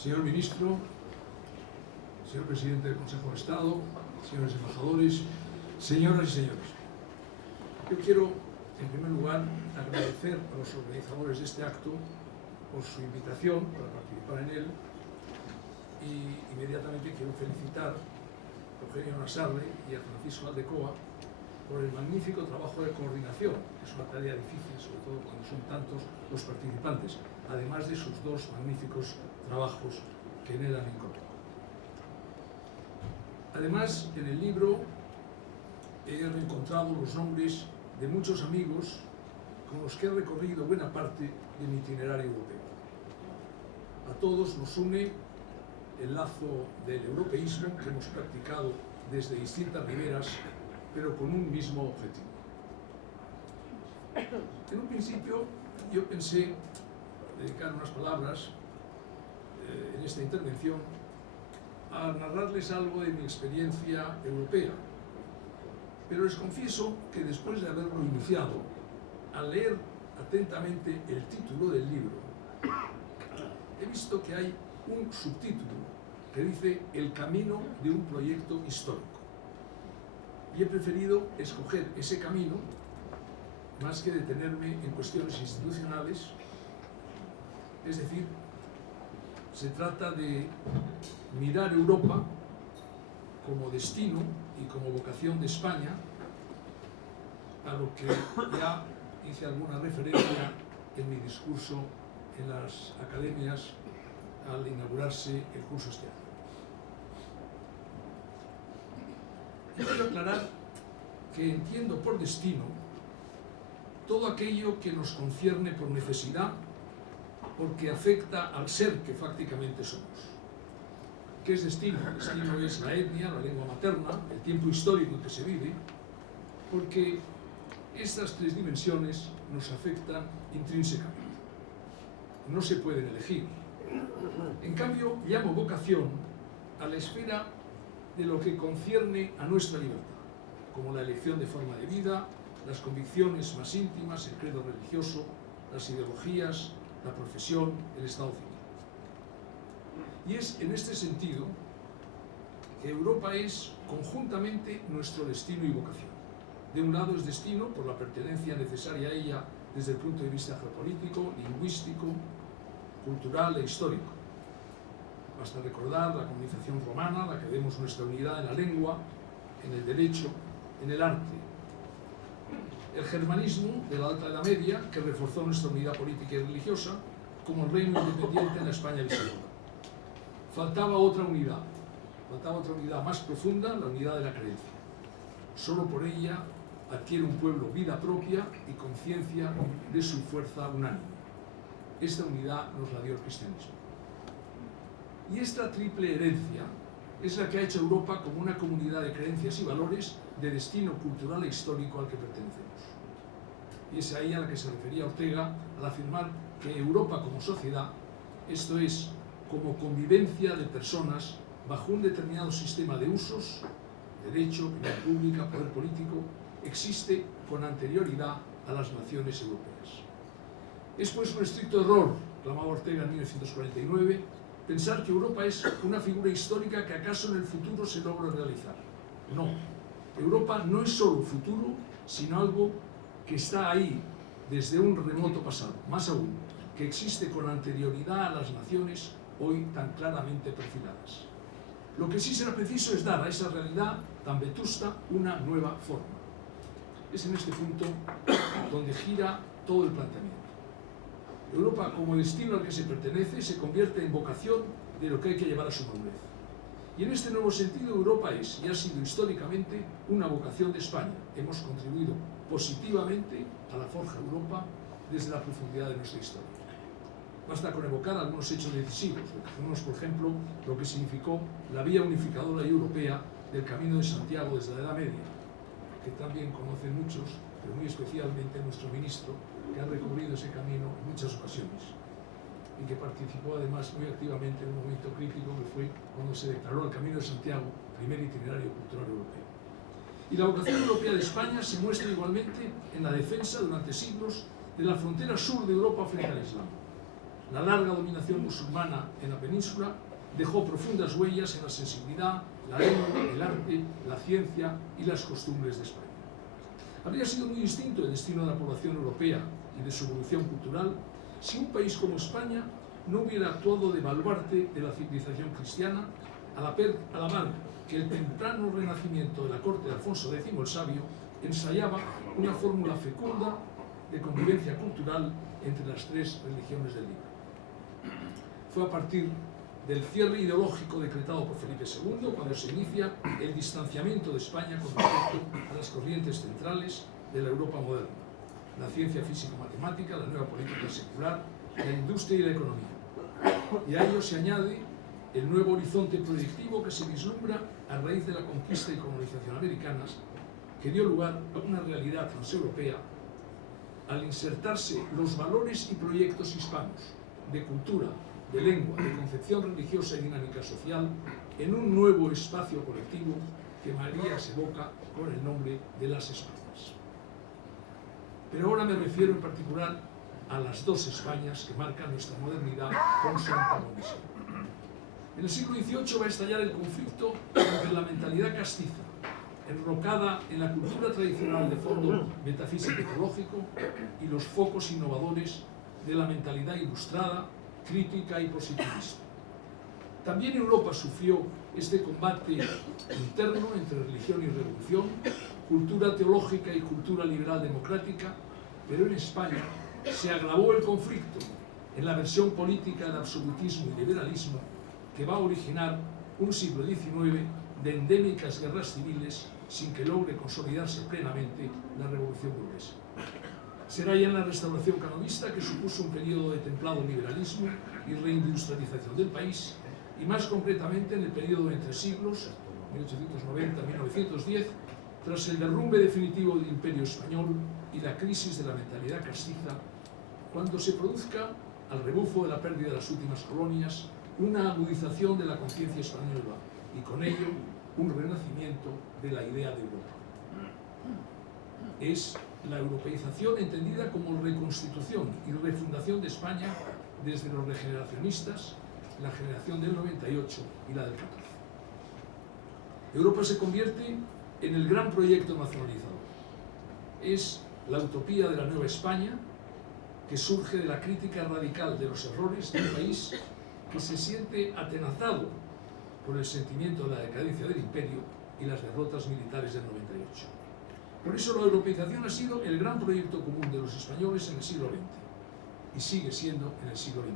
Señor Ministro, señor Presidente del Consejo de Estado, señores embajadores, señoras y señores. Yo quiero, en primer lugar, agradecer a los organizadores de este acto por su invitación para participar en él y inmediatamente quiero felicitar a Eugenio Nassarre y a Francisco Aldecoa por el magnífico trabajo de coordinación. Es una tarea difícil, sobre todo cuando son tantos los participantes, además de sus dos magníficos trabajos que en él han incorporado. Además, en el libro he reencontrado los nombres de muchos amigos con los que he recorrido buena parte de mi itinerario europeo. A todos nos une el lazo del europeísmo que hemos practicado desde distintas riberas, pero con un mismo objetivo. En un principio yo pensé dedicar unas palabras en esta intervención a narrarles algo de mi experiencia europea, pero les confieso que después de haberlo iniciado, al leer atentamente el título del libro, he visto que hay un subtítulo que dice El camino de un proyecto histórico. Y he preferido escoger ese camino más que detenerme en cuestiones institucionales. Es decir, se trata de mirar Europa como destino y como vocación de España, a lo que ya hice alguna referencia en mi discurso en las academias al inaugurarse el curso este año. Y quiero aclarar que entiendo por destino todo aquello que nos concierne por necesidad, porque afecta al ser que fácticamente somos. ¿Qué es destino? Destino es la etnia, la lengua materna, el tiempo histórico en que se vive, porque estas tres dimensiones nos afectan intrínsecamente. No se pueden elegir. En cambio, llamo vocación a la esfera de lo que concierne a nuestra libertad, como la elección de forma de vida, las convicciones más íntimas, el credo religioso, las ideologías, la profesión, el estado civil. Y es en este sentido que Europa es conjuntamente nuestro destino y vocación. De un lado es destino por la pertenencia necesaria a ella desde el punto de vista geopolítico, lingüístico, cultural e histórico. Basta recordar la colonización romana, la que vemos nuestra unidad en la lengua, en el derecho, en el arte. El germanismo de la Alta Edad Media, que reforzó nuestra unidad política y religiosa, como el reino independiente en la España visigoda. Faltaba otra unidad más profunda, la unidad de la creencia. Solo por ella adquiere un pueblo vida propia y conciencia de su fuerza unánime. Esta unidad nos la dio el cristianismo. Y esta triple herencia es la que ha hecho Europa como una comunidad de creencias y valores de destino cultural e histórico al que pertenecemos. Y es a ella a la que se refería Ortega al afirmar que Europa como sociedad, esto es, como convivencia de personas bajo un determinado sistema de usos, derecho, opinión pública, poder político, existe con anterioridad a las naciones europeas. Es pues un estricto error, clamaba Ortega en 1949, pensar que Europa es una figura histórica que acaso en el futuro se logra realizar. No, Europa no es solo futuro, sino algo que está ahí desde un remoto pasado, más aún, que existe con anterioridad a las naciones hoy tan claramente perfiladas. Lo que sí será preciso es dar a esa realidad tan vetusta una nueva forma. Es en este punto donde gira todo el planteamiento. Europa, como destino al que se pertenece, se convierte en vocación de lo que hay que llevar a su madurez. Y en este nuevo sentido, Europa es y ha sido históricamente una vocación de España. Hemos contribuido positivamente a la forja de Europa desde la profundidad de nuestra historia. Basta con evocar algunos hechos decisivos, por ejemplo, lo que significó la vía unificadora y europea del Camino de Santiago desde la Edad Media, que también conocen muchos, pero muy especialmente nuestro ministro, que ha recorrido ese camino en muchas ocasiones y que participó además muy activamente en un momento crítico que fue cuando se declaró el Camino de Santiago primer itinerario cultural europeo. Y la vocación europea de España se muestra igualmente en la defensa durante siglos de la frontera sur de Europa frente al Islam. La larga dominación musulmana en la península dejó profundas huellas en la sensibilidad, la lengua, el arte, la ciencia y las costumbres de España. Habría sido muy distinto el destino de la población europea y de su evolución cultural si un país como España no hubiera actuado de baluarte de la civilización cristiana, a la par que el temprano renacimiento de la corte de Alfonso X el Sabio ensayaba una fórmula fecunda de convivencia cultural entre las tres religiones del libro. Fue a partir del cierre ideológico decretado por Felipe II cuando se inicia el distanciamiento de España con respecto a las corrientes centrales de la Europa moderna: la ciencia físico-matemática, la nueva política secular, la industria y la economía. Y a ello se añade el nuevo horizonte proyectivo que se vislumbra a raíz de la conquista y colonización americanas, que dio lugar a una realidad transeuropea al insertarse los valores y proyectos hispanos de cultura, de lengua, de concepción religiosa y dinámica social en un nuevo espacio colectivo que María se evoca con el nombre de las Españas. Pero ahora me refiero en particular a las dos Españas que marcan nuestra modernidad con su antagonismo. En el siglo XVIII va a estallar el conflicto entre la mentalidad castiza, enrocada en la cultura tradicional de fondo metafísico y teológico, y los focos innovadores de la mentalidad ilustrada, crítica y positivista. También Europa sufrió este combate interno entre religión y revolución, cultura teológica y cultura liberal democrática, pero en España se agravó el conflicto en la versión política de absolutismo y liberalismo que va a originar un siglo XIX de endémicas guerras civiles sin que logre consolidarse plenamente la revolución burguesa. Será ya en la restauración canovista, que supuso un periodo de templado liberalismo y reindustrialización del país, y más concretamente en el periodo entre siglos, 1890-1910, tras el derrumbe definitivo del Imperio Español y la crisis de la mentalidad castiza, cuando se produzca, al rebufo de la pérdida de las últimas colonias, una agudización de la conciencia española y con ello un renacimiento de la idea de Europa. Es la europeización entendida como reconstitución y refundación de España desde los regeneracionistas, la generación del 98 y la del 14. Europa se convierte en el gran proyecto nacionalizador. Es la utopía de la nueva España, que surge de la crítica radical de los errores de un país que se siente atenazado por el sentimiento de la decadencia del imperio y las derrotas militares del 98. Por eso la europeización ha sido el gran proyecto común de los españoles en el siglo XX y sigue siendo en el siglo XXI.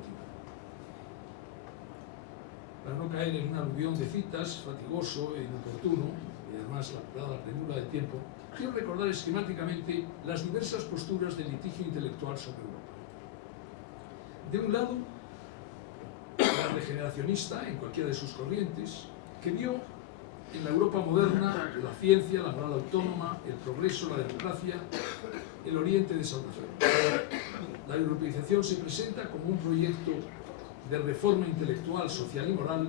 Para no caer en un aluvión de citas fatigoso e inoportuno, y además la premura del tiempo, quiero recordar esquemáticamente las diversas posturas del litigio intelectual sobre Europa. De un lado, la regeneracionista, en cualquiera de sus corrientes, que vio en la Europa moderna la ciencia, la moral autónoma, el progreso, la democracia, el oriente de Santa Fe. La europeización se presenta como un proyecto de reforma intelectual, social y moral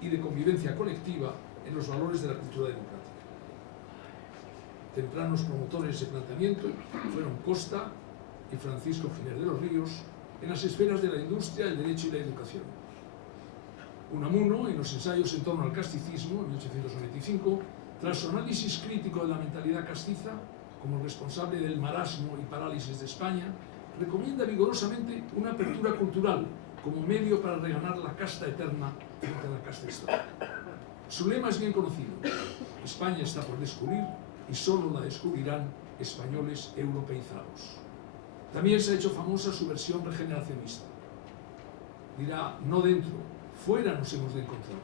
y de convivencia colectiva en los valores de la cultura democrática. Tempranos promotores de planteamiento fueron Costa y Francisco Giner de los Ríos en las esferas de la industria, el derecho y la educación. Unamuno, en los ensayos en torno al casticismo, en 1895, tras su análisis crítico de la mentalidad castiza, como responsable del marasmo y parálisis de España, recomienda vigorosamente una apertura cultural como medio para reganar la casta eterna frente a la casta histórica. Su lema es bien conocido: España está por descubrir y solo la descubrirán españoles europeizados. También se ha hecho famosa su versión regeneracionista. Dirá: no dentro, fuera nos hemos de encontrar,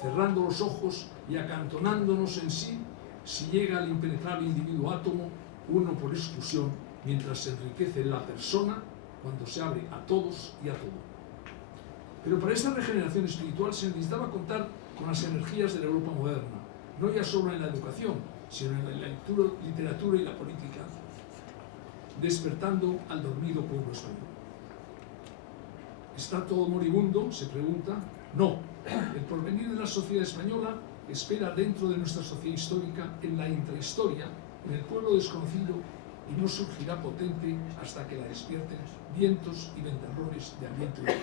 cerrando los ojos y acantonándonos en sí, si llega al impenetrable individuo átomo, uno por exclusión, mientras se enriquece la persona cuando se abre a todos y a todo. Pero para esta regeneración espiritual se necesitaba contar con las energías de la Europa moderna, no ya solo en la educación, sino en la literatura y la política, despertando al dormido pueblo español. ¿Está todo moribundo?, se pregunta. No, el porvenir de la sociedad española espera dentro de nuestra sociedad histórica, en la intrahistoria, en el pueblo desconocido, y no surgirá potente hasta que la despierten vientos y ventarrones de ambiente urbano.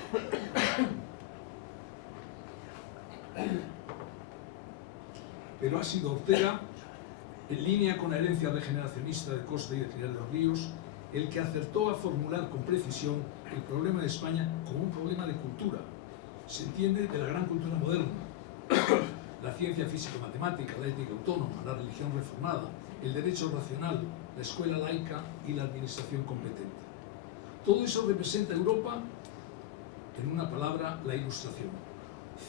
Pero ha sido Ortega, en línea con la herencia regeneracionista de Costa y de Pinar de los Ríos, el que acertó a formular con precisión el problema de España como un problema de cultura. Se entiende de la gran cultura moderna, la ciencia físico-matemática, la ética autónoma, la religión reformada, el derecho racional, la escuela laica y la administración competente. Todo eso representa a Europa, en una palabra, la Ilustración.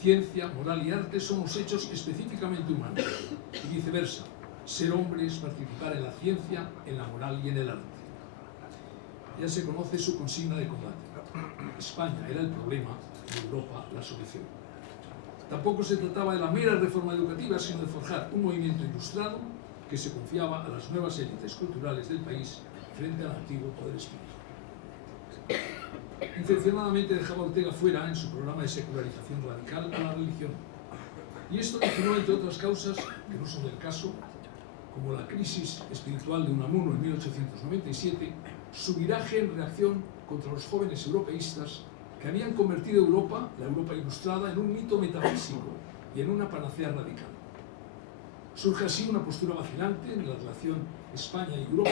Ciencia, moral y arte son los hechos específicamente humanos, y viceversa. Ser hombre es participar en la ciencia, en la moral y en el arte. Ya se conoce su consigna de combate. España era el problema y Europa la solución. Tampoco se trataba de la mera reforma educativa, sino de forjar un movimiento ilustrado que se confiaba a las nuevas élites culturales del país frente al antiguo poder espiritual. Intencionadamente dejaba Ortega fuera, en su programa de secularización radical, a la religión. Y esto originó, entre otras causas, que no son del caso, como la crisis espiritual de Unamuno en 1897, su viraje en reacción contra los jóvenes europeístas que habían convertido Europa, la Europa ilustrada, en un mito metafísico y en una panacea radical. Surge así una postura vacilante en la relación España y Europa,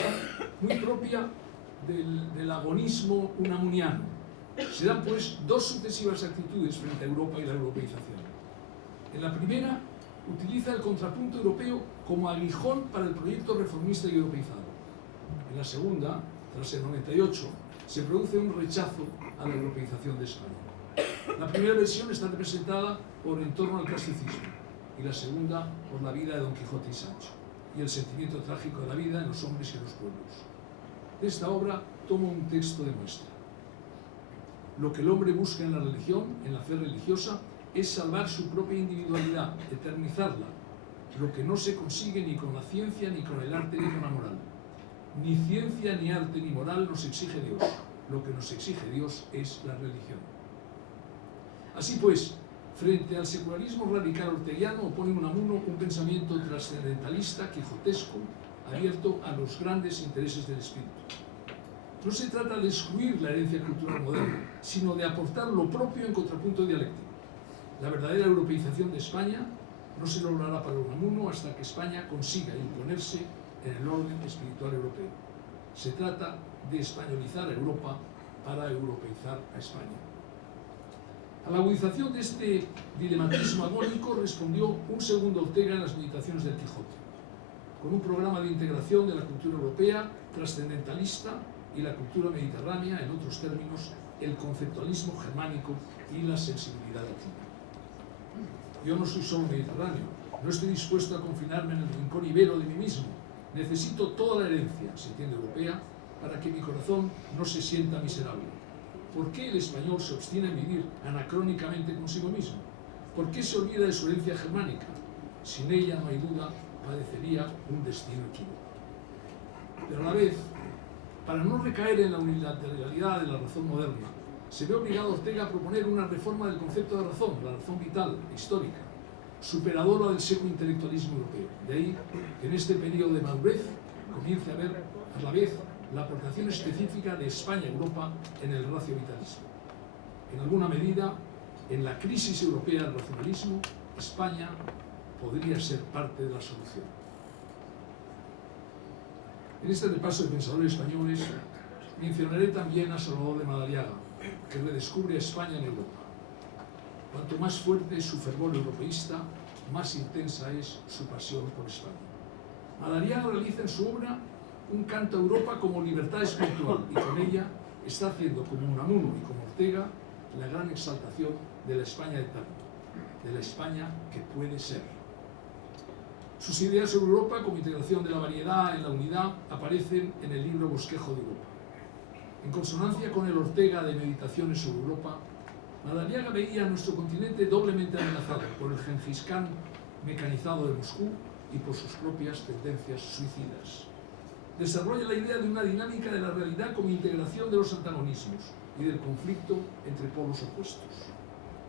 muy propia del agonismo unamuniano. Se dan pues dos sucesivas actitudes frente a Europa y la europeización. En la primera, utiliza el contrapunto europeo como aguijón para el proyecto reformista y europeizado. En la segunda, tras el 98, se produce un rechazo a la europeización de España. La primera versión está representada por En torno al clasicismo y la segunda por la vida de Don Quijote y Sancho y el sentimiento trágico de la vida en los hombres y en los pueblos. De esta obra tomo un texto de muestra. Lo que el hombre busca en la religión, en la fe religiosa, es salvar su propia individualidad, eternizarla, lo que no se consigue ni con la ciencia, ni con el arte, ni con la moral. Ni ciencia, ni arte, ni moral nos exige Dios. Lo que nos exige Dios es la religión. Así pues, frente al secularismo radical orteguiano opone Unamuno un pensamiento trascendentalista, quijotesco, abierto a los grandes intereses del espíritu. No se trata de excluir la herencia cultural moderna, sino de aportar lo propio en contrapunto dialéctico. La verdadera europeización de España no se logrará para Unamuno hasta que España consiga imponerse en el orden espiritual europeo. Se trata de españolizar a Europa para europeizar a España. A la agudización de este dilematismo agónico respondió un segundo Ortega en las Meditaciones del Quijote, con un programa de integración de la cultura europea trascendentalista y la cultura mediterránea, en otros términos, el conceptualismo germánico y la sensibilidad latina. Yo no soy solo mediterráneo, no estoy dispuesto a confinarme en el rincón ibero de mí mismo. Necesito toda la herencia, se entiende, europea, para que mi corazón no se sienta miserable. ¿Por qué el español se obstina en vivir anacrónicamente consigo mismo? ¿Por qué se olvida de su herencia germánica? Sin ella, no hay duda, padecería un destino equívoco. Pero a la vez, para no recaer en la unilateralidad de la razón moderna, se ve obligado Ortega a proponer una reforma del concepto de razón, la razón vital, histórica, superadora del seco intelectualismo europeo. De ahí que en este periodo de madurez comience a ver a la vez la aportación específica de España a Europa en el racio-vitalismo. En alguna medida, en la crisis europea del racionalismo, España podría ser parte de la solución. En este repaso de pensadores españoles mencionaré también a Salvador de Madariaga, que redescubre a España en Europa. Cuanto más fuerte es su fervor europeísta, más intensa es su pasión por España. Madariaga realiza en su obra un canto a Europa como libertad espiritual y con ella está haciendo, como Unamuno y como Ortega, la gran exaltación de la España eterna, de la España que puede ser. Sus ideas sobre Europa como integración de la variedad en la unidad aparecen en el libro Bosquejo de Europa. En consonancia con el Ortega de Meditaciones sobre Europa, Madariaga veía a nuestro continente doblemente amenazado por el Gengis Khan mecanizado de Moscú y por sus propias tendencias suicidas. Desarrolla la idea de una dinámica de la realidad como integración de los antagonismos y del conflicto entre polos opuestos.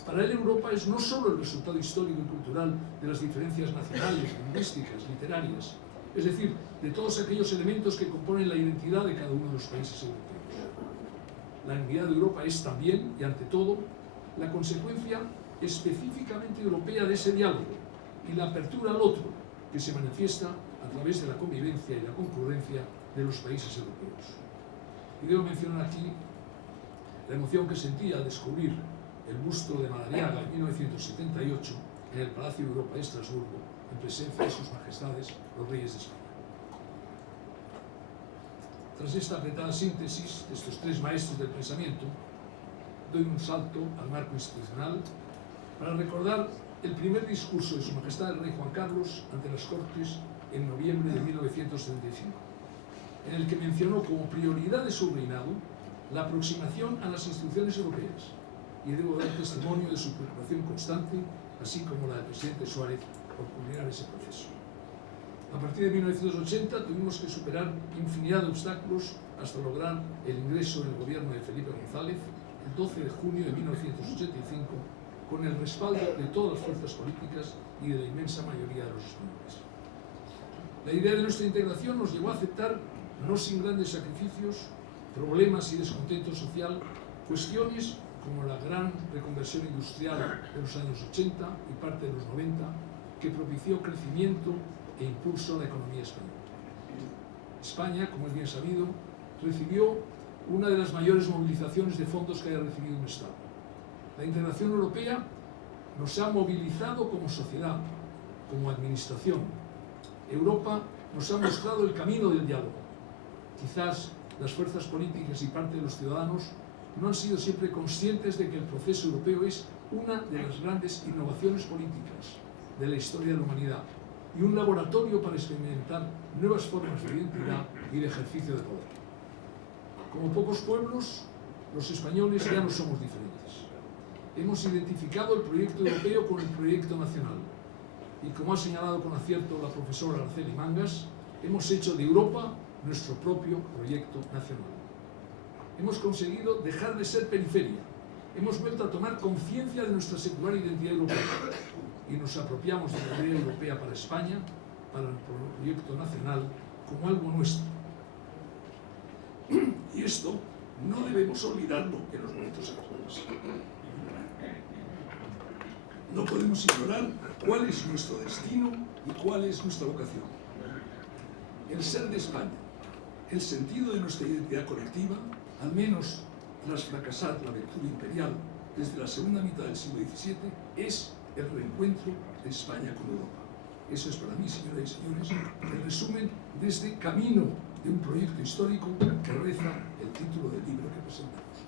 Para él Europa es no solo el resultado histórico y cultural de las diferencias nacionales, lingüísticas, literarias, es decir, de todos aquellos elementos que componen la identidad de cada uno de los países europeos. La unidad de Europa es también, y ante todo, la consecuencia específicamente europea de ese diálogo y la apertura al otro, que se manifiesta a través de la convivencia y la concurrencia de los países europeos. Y debo mencionar aquí la emoción que sentí al descubrir el busto de Madariaga en 1978 en el Palacio de Europa de Estrasburgo, en presencia de sus majestades, los reyes de España. Tras esta apretada síntesis de estos tres maestros del pensamiento, doy un salto al marco institucional para recordar el primer discurso de Su Majestad el Rey Juan Carlos ante las Cortes en noviembre de 1975, en el que mencionó como prioridad de su reinado la aproximación a las instituciones europeas, y debo dar testimonio de su preocupación constante, así como la del presidente Suárez, por culminar ese proceso. A partir de 1980 tuvimos que superar infinidad de obstáculos hasta lograr el ingreso en el gobierno de Felipe González el 12 de junio de 1985, con el respaldo de todas las fuerzas políticas y de la inmensa mayoría de los españoles. La idea de nuestra integración nos llevó a aceptar, no sin grandes sacrificios, problemas y descontento social, cuestiones como la gran reconversión industrial de los años 80 y parte de los 90, que propició crecimiento e impulso a la economía española. España, como es bien sabido, recibió una de las mayores movilizaciones de fondos que haya recibido un Estado. La integración europea nos ha movilizado como sociedad, como administración. Europa nos ha mostrado el camino del diálogo. Quizás las fuerzas políticas y parte de los ciudadanos no han sido siempre conscientes de que el proceso europeo es una de las grandes innovaciones políticas de la historia de la humanidad y un laboratorio para experimentar nuevas formas de identidad y de ejercicio de poder. Como pocos pueblos, los españoles ya no somos diferentes. Hemos identificado el proyecto europeo con el proyecto nacional y, como ha señalado con acierto la profesora Araceli Mangas, hemos hecho de Europa nuestro propio proyecto nacional. Hemos conseguido dejar de ser periferia, hemos vuelto a tomar conciencia de nuestra secular identidad europea y nos apropiamos de la idea europea para España, para el proyecto nacional, como algo nuestro. Y esto no debemos olvidarlo en los momentos actuales. No podemos ignorar cuál es nuestro destino y cuál es nuestra vocación. El ser de España, el sentido de nuestra identidad colectiva, al menos tras fracasar la aventura imperial desde la segunda mitad del siglo XVII, es el reencuentro de España con Europa. Eso es para mí, señoras y señores, el resumen de este camino de un proyecto histórico que reza el título del libro que presentamos.